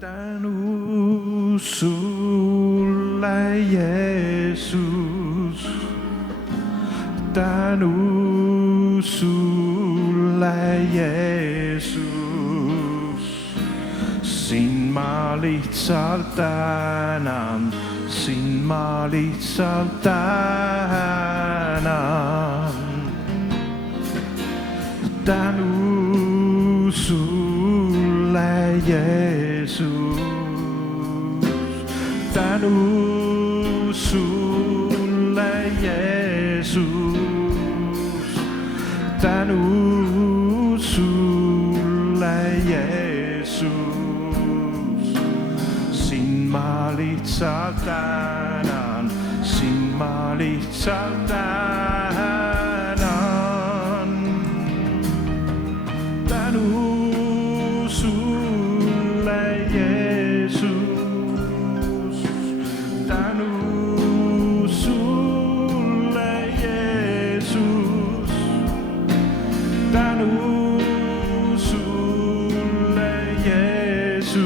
tänu sulle, Jeesus, tänu sulle, Jeesus, sind ma lihtsalt tänan, sind ma lihtsalt tänan. Tänu sulle, Jeesus, tänu sulle, Jeesus, tänu sulle, Jeesus, sind ma lihtsalt tänan, sind ma lihtsalt tänan. Tänu sulle, Jeesus, tänu sulle, Jeesus, tänu sulle, Jeesus,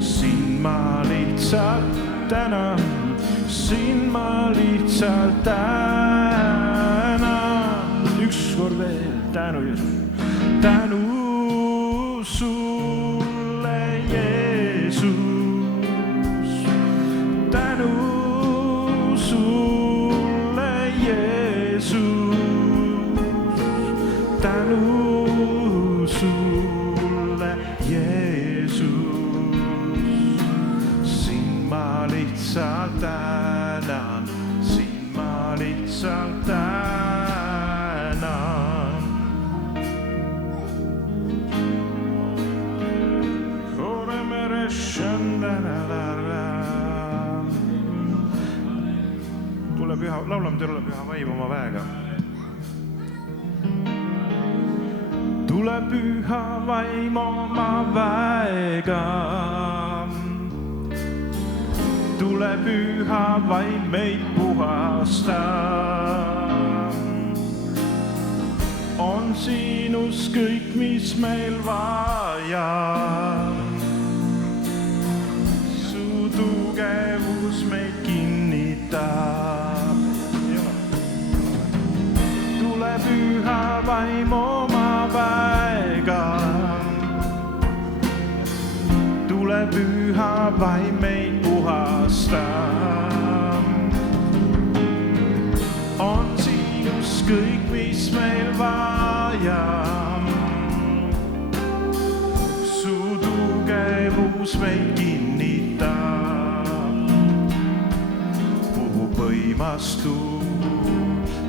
sind ma lihtsalt tänan, sind ma lihtsalt tänan. Ükskord veel, tänu Jeesus. Tänu sulle, Jeesus, tänu sulle, Jeesus, tänu sulle, Jeesus, sind ma lihtsalt tänan, sind ma lihtsalt tänan. Tule püha, laulame Tule püha vaim oma väega. Tule püha vaim oma väega, tule püha vaim meid puhasta. On sinus kõik, mis meil vaja, su tugevus meid kinnitab. Tule püha vaim oma väega, tule püha vaim meid puhasta. On sinus kõik, mis meil vaja, su tugevus meid kinnitab. Puhub võimastus,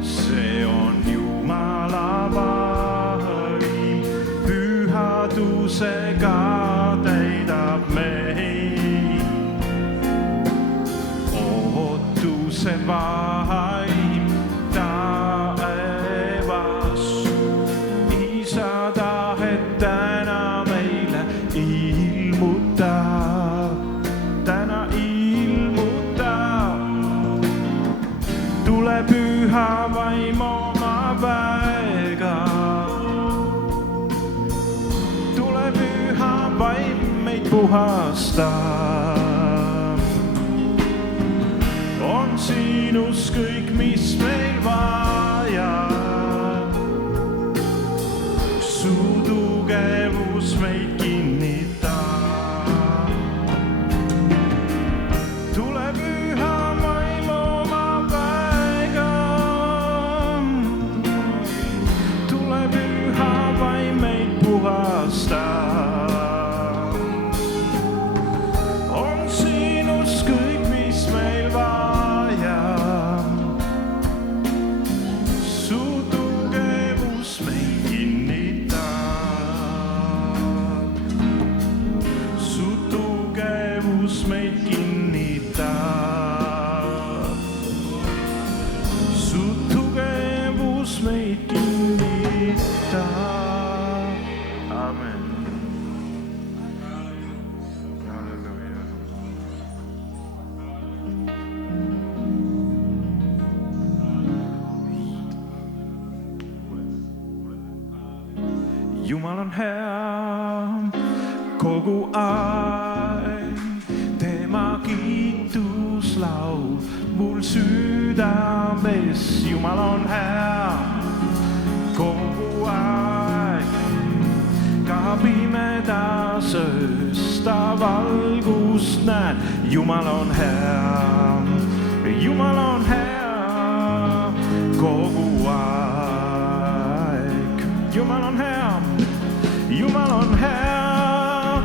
see on Jumala vaim, pühadusega täidab meid. Ootuse vaim taevas, Isa tahet täna meile ilmutab, täna ilmutab. Tule püha vaim oma väega, tule püha vaim meid puhastab. On sinus kõik, mis meil vaja, su tugevus meid kinnitab. Tule püha vaim oma väega, tule püha vaim meid puhastab. On sinus kõik, mis meil vaja, su tugevus meid kinnitab, su tugevus meid kinnitab, su tugevus meid kinnitab. Amen. Halleluja. Jumal on hea, kogu aeg. Tema kiituslaul mul südames, Jumal on hea kogu aeg. Ka pimedas öös ta valgust näed, Jumal on hea, Jumal on hea kogu aeg. Jumal on hea, Jumal on hea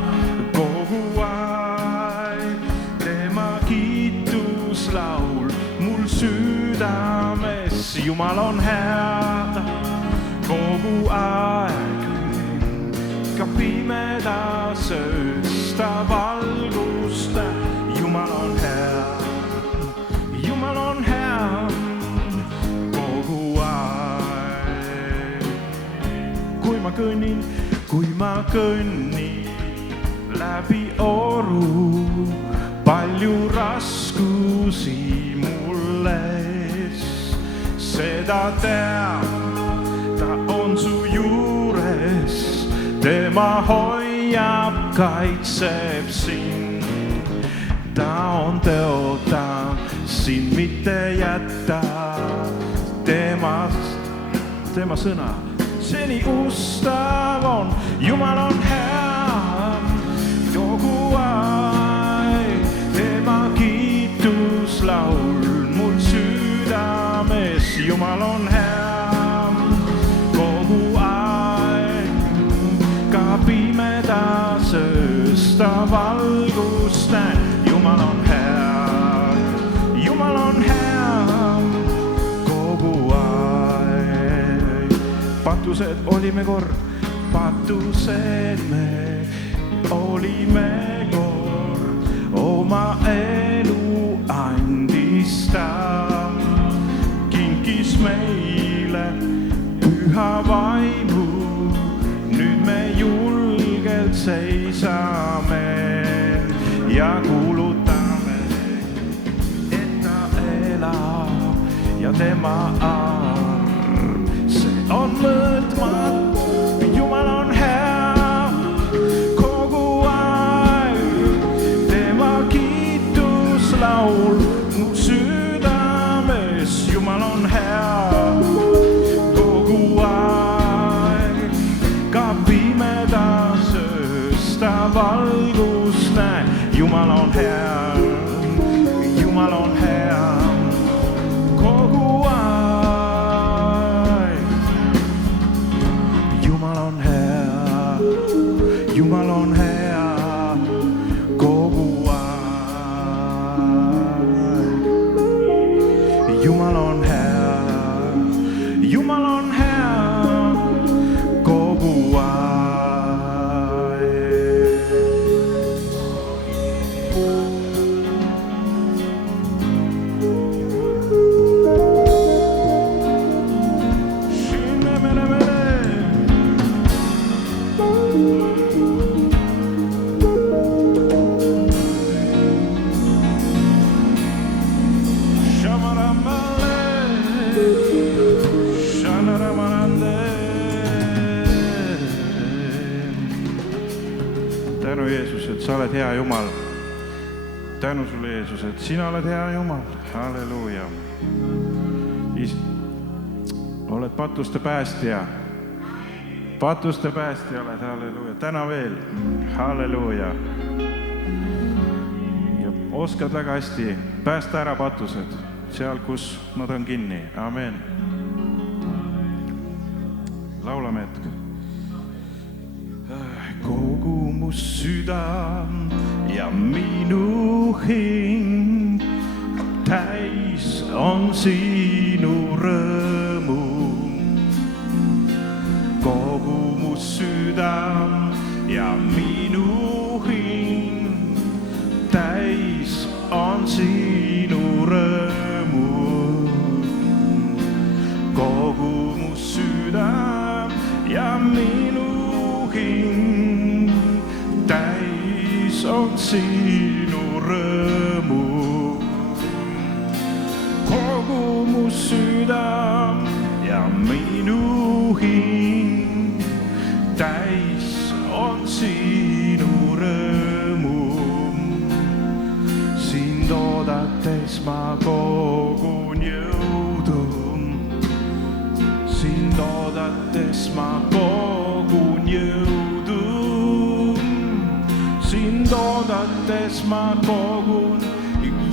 kogu aeg. Tema kiituslaul mul südames, Jumal on hea kogu aeg. Ka pimedas öös ta valgust, Jumal on hea, Jumal on hea kogu aeg. Kui ma kõnnin läbi oru, palju raskusi mul ees, seda teab, ta on su juures. Tema hoiab, kaitseb sind, ta on teotav, sind mitte jätta. Tema sõna seni ustav on, Jumal on hea kogu aeg. Tema kiituslaul mul südames, Jumal on hea kogu aeg. Ka pimedas öös ta valgust näed, Jumal on hea, Jumal on hea kogu aeg. Patused olime kord, patused me olime kord, oma elu andis ta, kinkis meile püha vaimu. Nüüd me julgelt seisame ja kuulutame, et ta elab ja tema arm, see on mõõtmatu. Jumal on hea kogu aeg, tema kiituslaul mu südames, Jumal on hea kogu aeg. Ka pimedas öös ta valgust näed, Jumal on hea, Jumal on hea kogu aeg. Jumal on hea, Jumal on hea kogu aeg. Jumal on hea, Jumal on hea kogu aeg. Tänu Jeesus, et sa oled hea Jumal. Tänu sulle Jeesus, et sina oled hea Jumal. Halleluuja. Oled patuste päästja. Patuste päästja oled, halleluuja. Täna veel, halleluuja. Ja oskad väga hästi päästa ära patused seal, kus nad on kinni. Amen. Laulame hetke. Kogu mu südam ja minu hing täis on sinu rõõmu. Kogu mu südam ja minu hing täis on sinu rõõmu. Kogu mu südam ja minu hing täis on sinu rõõmu. Kogu mu südam ja minu hing täis on sinu oodates ma kogun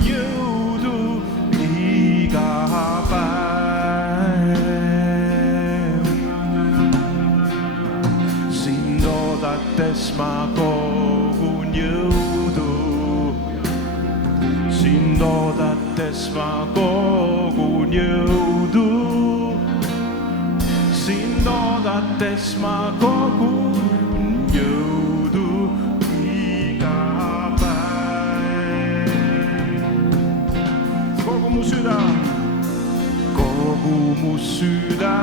jõudu iga päev. Sind oodates ma kogun jõudu, sind oodates ma kogun jõudu, sind oodates ma kogun jõudu iga päev. Kogu mu süda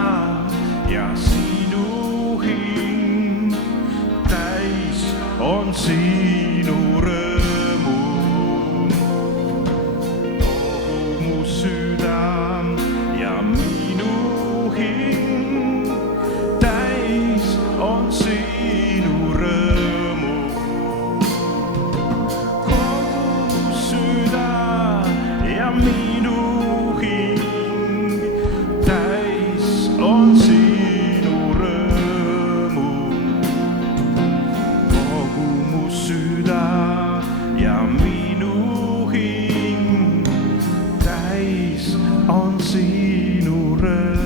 ja sinu hing täis on sinu rõõmu. Kogu mu süda ja minu hing täis on sinu rõõmu. Kogu mu süda ja minu hing täis on sinu rõõmu. Kogu mu süda ja minu hing täis on sinu rõõmu.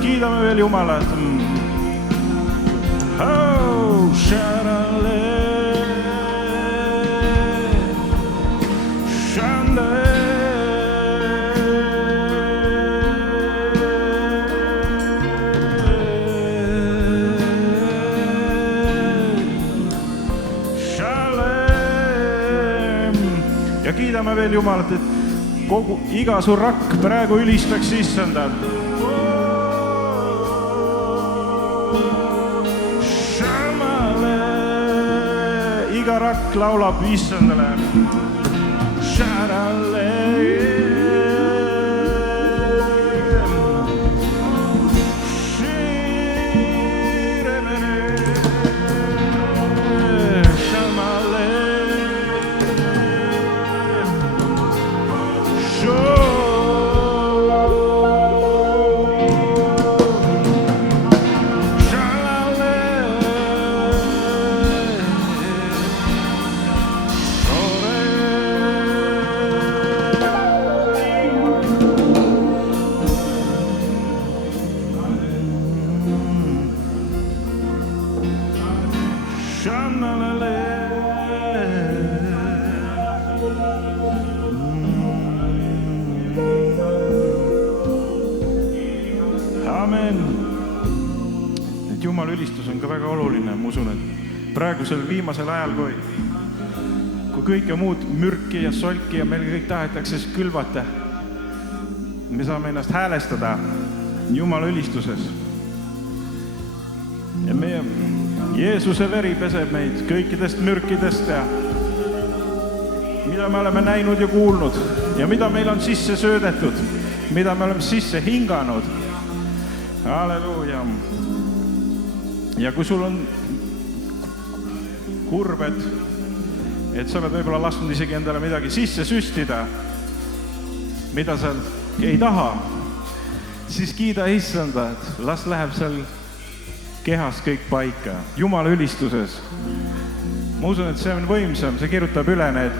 Kiidame veel Jumalat. Oh, sharale, shande. Shalem. Ja kiidame veel Jumalat, et iga su rakk praegu ülistaks Issandat. Iga rakk laulab Issandale. Amen. Et Jumala ülistus on ka väga oluline. Ma usun, et praegusel viimasel ajal, kui kõike muud mürki ja solki ja meil kõik tahetakse külvata, me saame ennast häälestada Jumala ülistuses. Ja meie Jeesuse veri peseb meid kõikidest mürkidest ja mida me oleme näinud ja kuulnud ja mida meil on sisse söödetud, mida me oleme sisse hinganud. Halleluuja. Ja kui sul on kurbed, et sa oled võib-olla lasknud isegi endale midagi sisse süstida, mida sa ei taha, siis kiida Issanda, et las läheb seal kehas kõik paika, Jumala ülistuses. Ma usun, et see on võimsam, see kirjutab üle need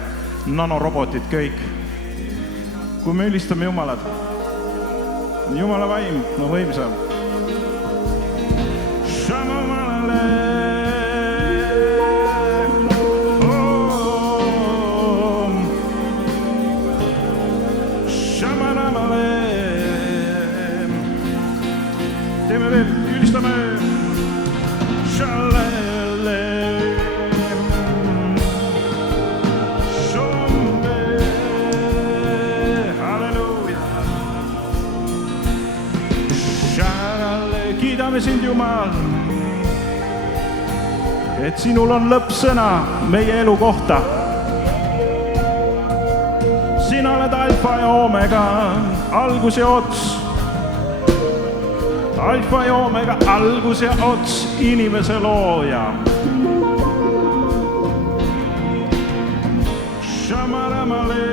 nanorobotid kõik. Kui me ülistame Jumalat, Jumala vaim on võimsam. Teeme veel, ülistame. sind, Jumal, et sinul on lõppsõna meie elu kohta. Sina oled alfa ja omega, algus ja ots. Alfa ja omega, algus ja ots, inimese looja. Shamaramale.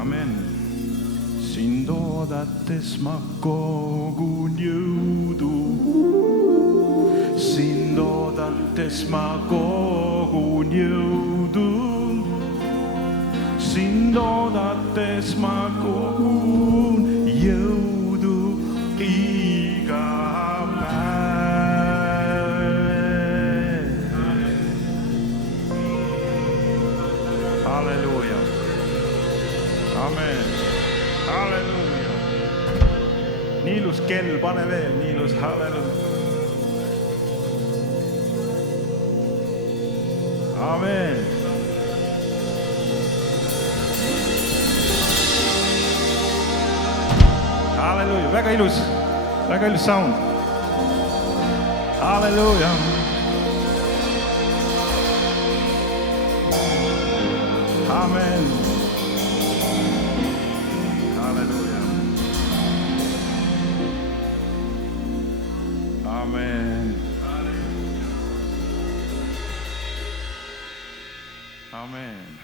Amen. Sind oodates ma kogun jõudu. Sind oodates ma kogun jõudu. Sind oodates ma kogun jõudu iga päev. Halleluuja. Amen. Halleluuja. Nii ilus kell, pane veel, nii ilus. Halleluuja. Amen. Halleluuja, väga ilus sound. Halleluuja. Amen. Halleluuja. Amen. Amen.